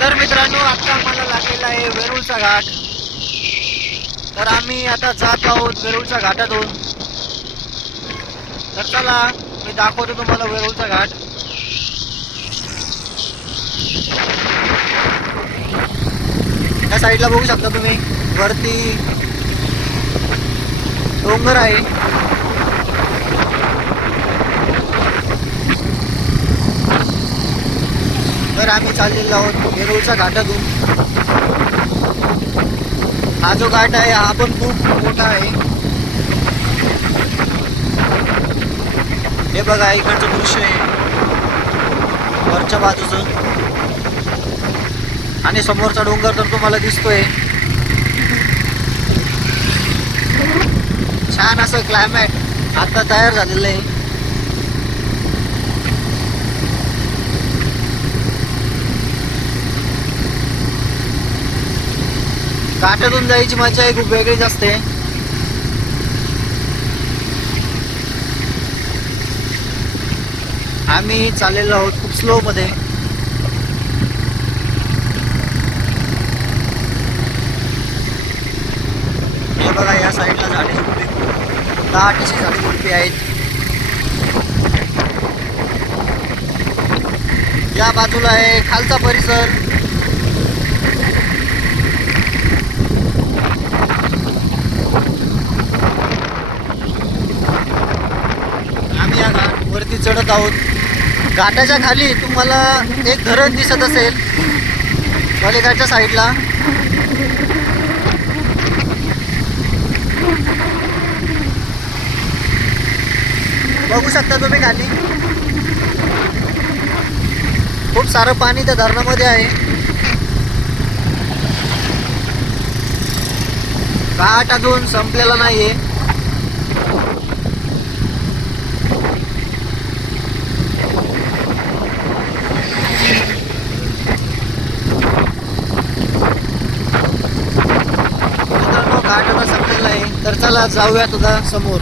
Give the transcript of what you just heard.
तर मित्रांनो, आता आम्हाला लागलेला आहे वेरूळचा घाट. तर आम्ही आता जात आहोत वेरूळच्या घाटातून. तर चला, मी दाखवतो तुम्हाला वेरूळचा घाट. त्या साईडला बघू शकता तुम्ही, वरती डोंगर आहे. तर आम्ही चाललेलो आहोत वेरूळच्या घाटातून. हा जो घाट आहे हा पण खूप मोठा आहे. हे बघा, इकडचं दृश्य आहे वरच्या बाजूचं, आणि समोरचा डोंगर तर तुम्हाला दिसतोय. छान असं क्लायमेट आता तयार झालेलं आहे. घाटातून जायची मजा ही खूप वेगळीच असते. आम्ही चाललेलो आहोत खूप स्लो मध्ये. हे बघा, या साईडला झाडे झुडपे, दाट अशी झाडे झुडपे आहेत. या बाजूला आहे खालचा परिसर. आम्ही या वरती चढत आहोत. घाटाच्या खाली तुम्हाला एक धरण दिसत असेल पलीकडच्या साईडला. बघू शकता तुम्ही खाली खूप सारं पाणी त्या धरणामध्ये आहे. घाट अजून संपलेला नाहीये. घाट आता संपलेला आहे. तर चला जाऊयात आता समोर.